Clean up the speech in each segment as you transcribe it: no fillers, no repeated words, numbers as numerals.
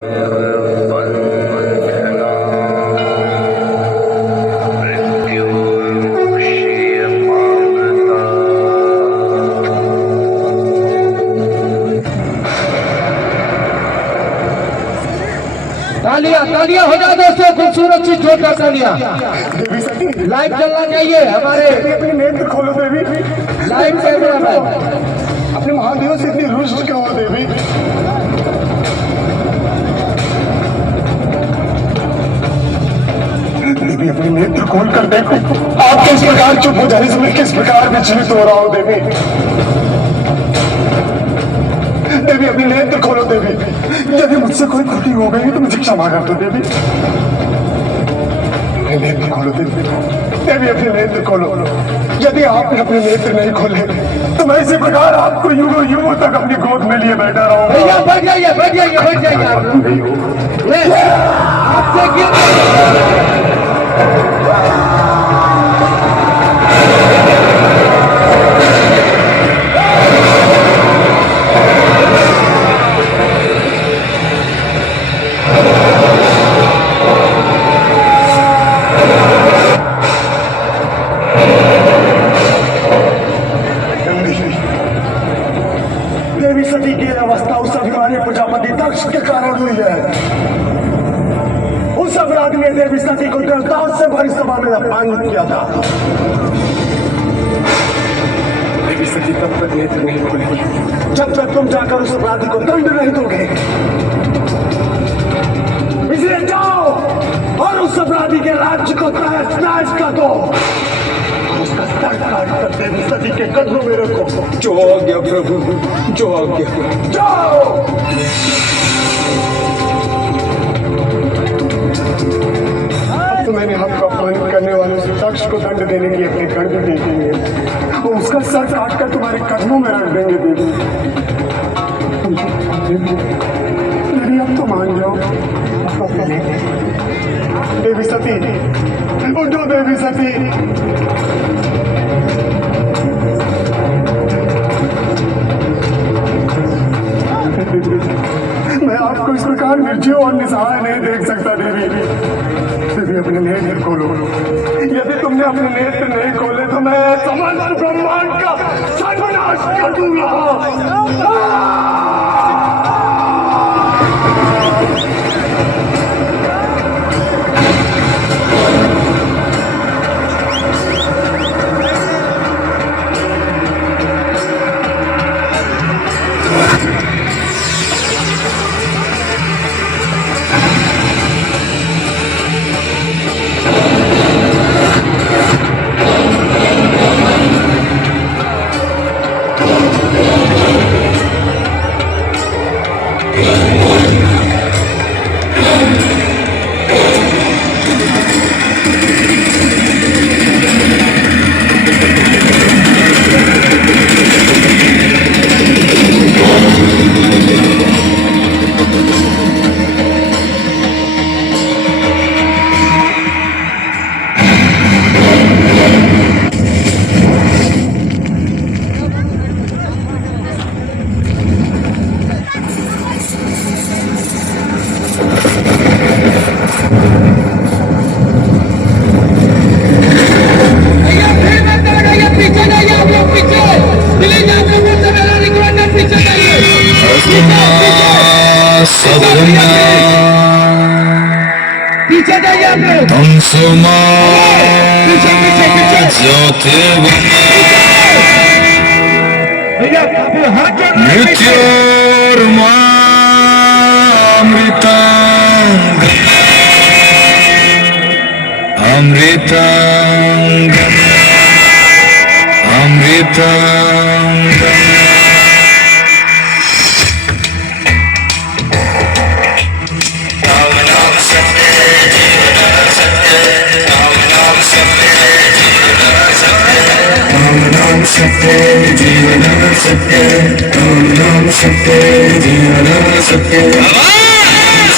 तालियां तालियां हो जाए दोस्तों, खूबसूरत सी जोरदार तालियां। लाइव चलना चाहिए हमारे, अपनी नेत्र खोलो देवी। Live camera man. अपने महादेव से इतनी रुष्ट क्यों हो देवी? देवी अपने नेत्र खोल कर देखो, आप किस प्रकार चुप हो जाने से मैं किस प्रकार विचलित हो रहा हूँ देवी। देवी अपने नेत्र खोलो देवी, यदि मुझसे कोई त्रुटि हो गई तो मुझे क्षमा कर दो देवी। अपने नेत्र खोलो देवी, देवी अपने नेत्र खोलो। यदि आपने अपने नेत्र नहीं खोले तो मैं इसी प्रकार आपको युगों युगों तक अपनी गोद में लिए बैठा रहूंगा। भैया बैठ जाइए बैठ जाइए बैठ जाइए आपसे देवी सती की अवस्था उस अभिमानी प्रजापति दक्ष के कारण हुई है। उस अपराध ने देवी सती को देवताओं से भरी सभा में अपमानित किया था। देवी सती तब तक नेत्र नहीं खोलेगी जब तक तुम जाकर उस अपराधी को दंड नहीं दोगे। इसलिए जाओ और उस अपराधी के राज्य को तहस नहस कर दो। उसका सर काट कर देवी सती के कदमों में रखो। जो आज्ञा प्रभु, जो आज्ञा। जाओ। तो मैंने आपको अपमानित करने वाले से दक्ष को दंड देने की अपनी गर्दन दे दी है। वो उसका सर काट कर तुम्हारे कदमों में रख देंगे देवी। देवी अब तो मान जाओ। देवी सती उठो, देवी सती। मैं आपको इस प्रकार निर्जीव और निसहाय नहीं देख सकता देवी। देवी अपने नेत्र खोलो। यदि तुमने अपने नेत्र नहीं खोले तो मैं समस्त ब्रह्मांड का सर्वनाश कर दूंगा। पीछे जाइए तुम सुमा अमृतांग अमृतांग सत्य जीवन सत्य, ओम नमः सत्य जीवन सत्य,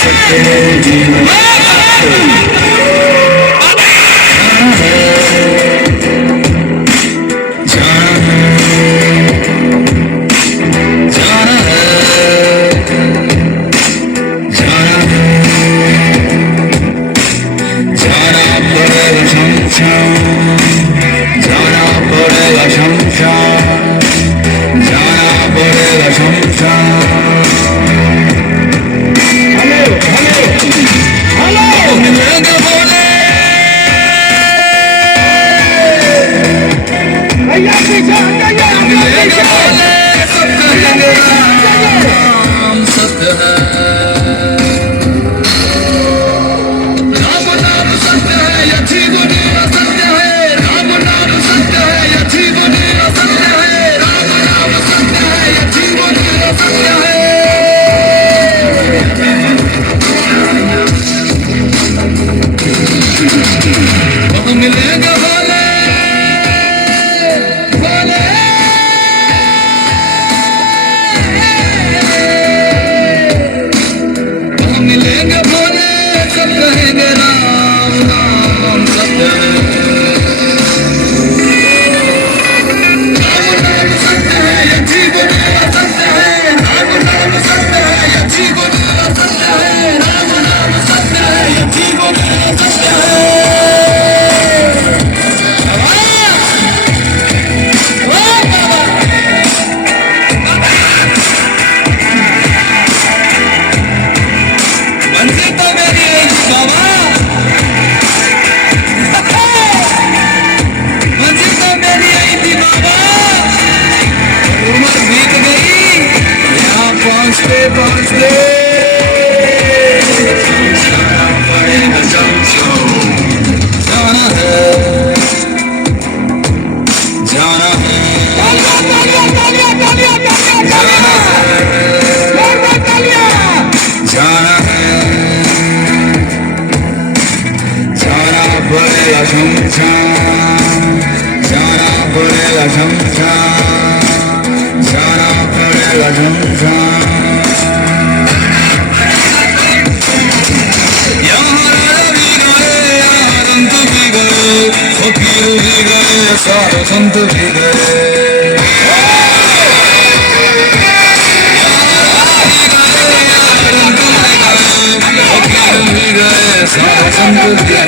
सत्य जीवन जाना मिलेंगे भोले सब कहेंगे राम नाम सत्य है। राम नाम सत्य है, ये जीवन सत्य है। राम नाम सत्य है, ये जीवन सत्य है। राम नाम सत्य है, ये जीवन सत्य है। मंजिल तो मेरी है बाबा, मंजिल तो मेरी आई थी बाबा, उम्र बीत गई यहाँ पहुँचते पहुँचते। जाना पड़ेगा समझो, जाना है, जाना है, जाना है, जाना पड़ेगा शमशान, जाना पड़ेगा शमशान, जाना पड़ेगा शमशान। यहाँ राजा भी गए, यहाँ संत भी गए, फकीर भी गए, साधु संत भी गए। साधु संत भी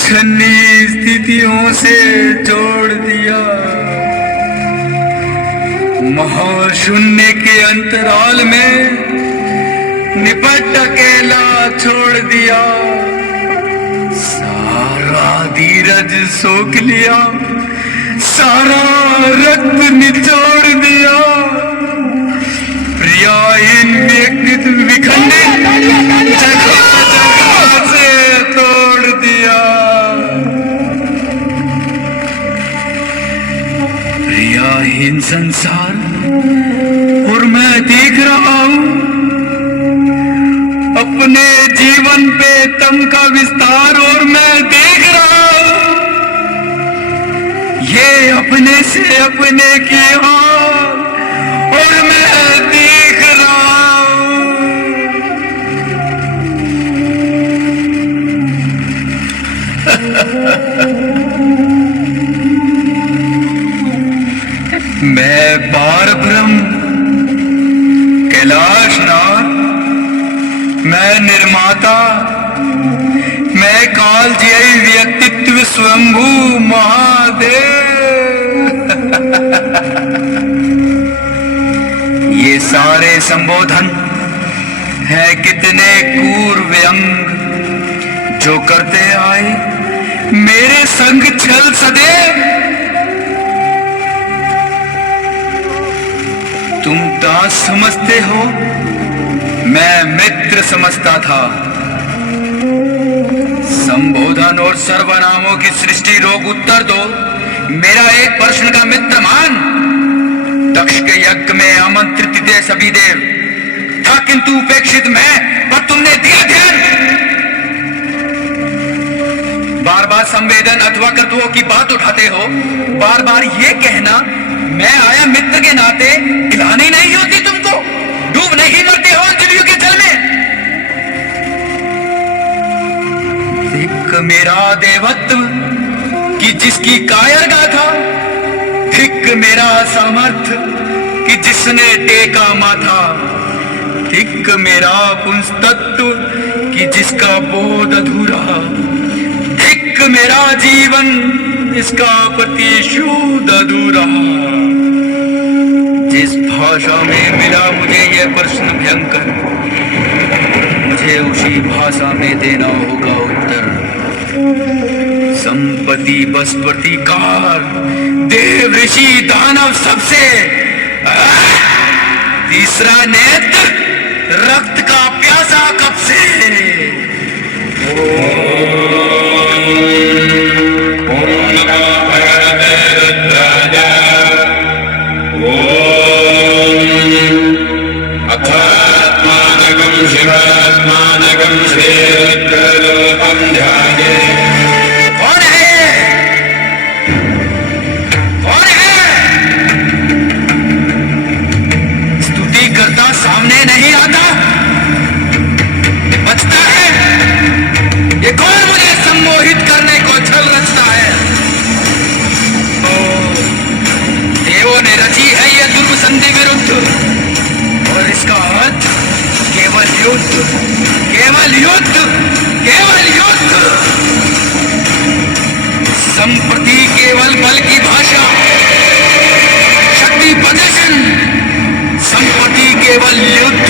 छन्नी स्थितियों से जोड़ दिया, महाशून्य के अंतराल में निपट अकेला छोड़ दिया। सारा धीरज सोख लिया, सारा रक्त निचोड़ दिया, प्रियाहीन व्यक्तित्व विखंडित जगह से तोड़ दिया। प्रियाहीन संसार और मैं देख रहा हूं अपने जीवन पे तम का विस्तार, और मैं देख रहा हूं ये अपने से अपने की हार, और मैं देख रहा हूं मैं पारब्रह्म कैलाशनाथ, मैं निर्माता, मैं कालजयी व्यक्तित्व स्वयंभू महादेव। ये सारे संबोधन है कितने क्रूर व्यंग जो करते आए मेरे संग छल सदैव। तुम दास समझते हो, मैं मित्र समझता था। संबोधन और सर्वनामों की सृष्टि रोग उत्तर दो, मेरा एक प्रश्न का मित्र मान। दक्ष के यज्ञ में आमंत्रित थे सभी देव, था किंतु उपेक्षित मैं, पर तुमने दिया ध्यान। बार बार संवेदन अथवा कर्तव्यों की बात उठाते हो, बार बार ये कहना मैं आया मित्र के नाते, गिलानी नहीं होती तुमको, डूब नहीं मरते हो अंजलियों के जल में। धिक्क मेरा देवत्व कि जिसकी कायर गाथा, धिक्क मेरा सामर्थ्य कि जिसने टेका माथा, धिक्क मेरा पुंसतत्व कि जिसका बोध अधूरा, धिक्क मेरा जीवन इसका प्रतिशोध अधूरा। जिस भाषा में मिला मुझे यह प्रश्न भयंकर, मुझे उसी भाषा में देना होगा उत्तर। संपत्ति बस प्रतिकार, देव ऋषि दानव सबसे, तीसरा नेत्र रक्त का प्यासा कब से। अथात्मानकं शिवात्मानकं श्रीरुद्ररूपं ध्याये। कौन है? कौन है? स्तुति करता सामने नहीं आता, बचता है। ये कौन मुझे सम्मोहित करने को छल रचता है? ओ, देवों ने रची है ये दुर्ग संधि विरुद्ध, और इसका अर्थ केवल युद्ध, केवल युद्ध, केवल युद्ध। संप्रति केवल बल की भाषा, शक्ति प्रदर्शन, संप्रति केवल युद्ध।